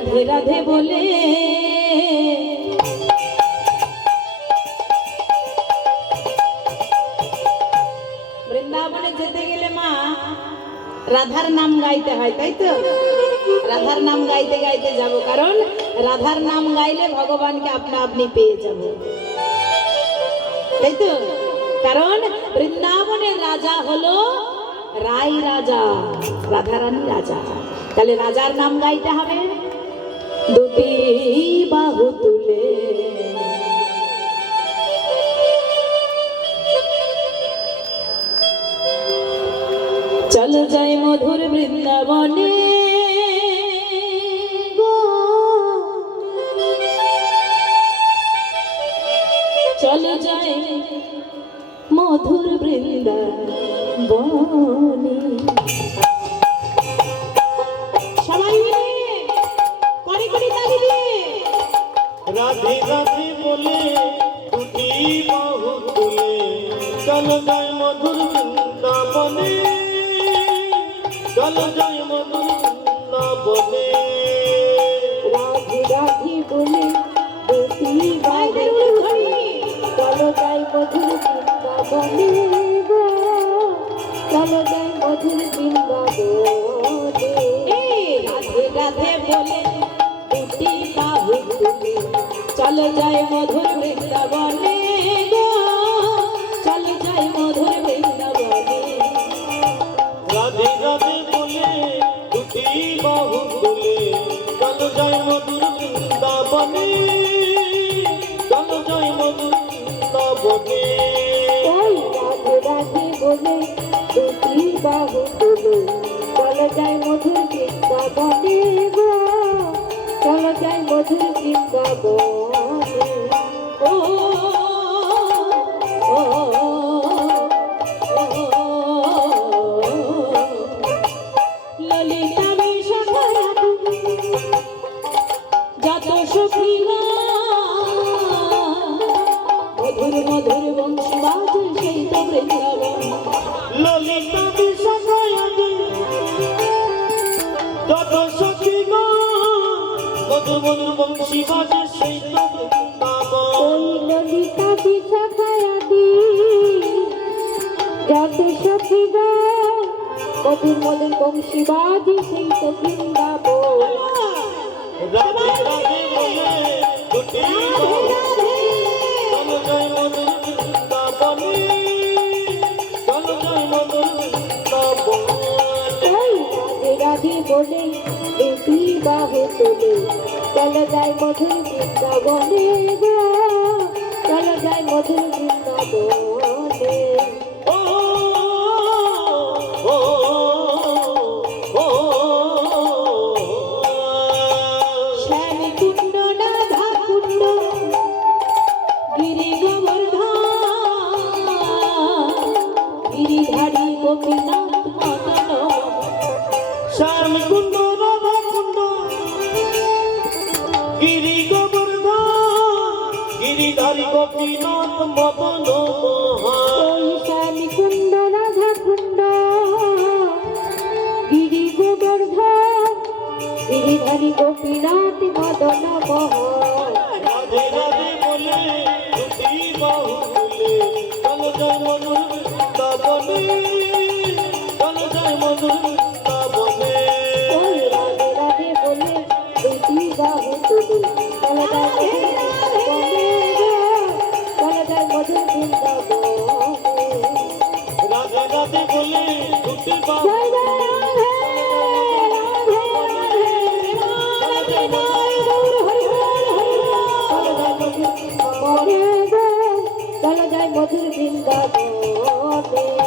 রাধে রাধে বলে বৃন্দাবনে যেতে গেলে মা রাধার নাম গাইতে হয়, তাই তো? রাধার নাম গাইতে গাইতে যাব, কারণ রাধার নাম গাইলে ভগবানকে আপনা আপনি পেয়ে যাব, তাই তো? কারণ বৃন্দাবনের রাজা হলো রাই রাজা, রাধারানী রাজা। তাহলে রাজার নাম গাইতে হবে। দুটি বাহু তুলে চলো যাই মধুর বৃন্দাবনে গো, চলো যাই মধুর বৃন্দাবনে। সবাই মিলে করে করে তালি দিয়ে রাধে রাধে বলে দুটি বাহু তুলে চলো যাই মধুর বৃন্দাবনে, চলো যাই মধুর বৃন্দাবনে। রাধে রাধে বলে দুটি বাহু তুলে চলো যাই মধুর বৃন্দাবনে গো, চলো যাই মধুর বৃন্দাবনে। রাধে রাধে বলে দুটি বাহু তুলে চলো যাই মধুর বৃন্দাবনে গো, চলো যাই মধুর বৃন্দাবনে। রাধে রাধে বলে দুটি বাহু তুলে চলো যাই মধুর বৃন্দাবনে, চলো যাই মধুর বৃন্দাবনে। ওই রাধে রাধে বলে দুটি বাহু তুলে চলো যাই মধুর বৃন্দাবনে গো, চলো যাই মধুর বৃন্দাবনে। ও ও ললিতা বিশাখা যত সুখী মধুর মধুর বংশী বাজে সেই তো বৃন্দাবন। ললিতা বিশাখায়াদি যত সখী গো মধুর মধুর বংশী বাজে সেই তো বৃন্দাবন। ওই ললিতা বিশাখায়াদি যত সখী গো মধুর মধুর বংশী বাজে সেই তো বৃন্দাবন। রাধে রাধে বলে দুটি বাহু চলো যাই মধুর বৃন্দাবনে, চলো যাই মধুর বৃন্দাবনে। ওই রাধে রাধে বলে দুটি বাহু তুলে চলো যাই মধুর বৃন্দাবনে গো, চলো যাই মধুর বৃন্দাবনে। ও ও ও শ্যাম কুণ্ড রাধা কুণ্ড গিরি গোবর্ধন গিরিধারী গোপীনাথ মদন। শ্যাম কুণ্ড রাধা কুণ্ড গিরি গোবর্ধন গিরিধারী গোপীনাথ মদন মোহন। ওই শ্যামী কুণ্ড রাধা কুণ্ড গিরি গোবর্ধন গিরিধারী গোপীনাথ মদন মোহন। রাধে রাধে বলে দুটি বাহু তুলে চলো যাই মধুর বৃন্দাবনে, চলো যাই মধুর বৃন্দাবনে। ওই রাধে রাধে বলে দুটি বাহু তুলে চলো যাই মধুর বৃন্দাবনে, চলো যাই মধুর বৃন্দাবনে। রাধে রাধে বলে দুটি বাহু জয় জয় রাধে রাধে রাধে রাধে, চলো যাই মধুর বৃন্দাবনে।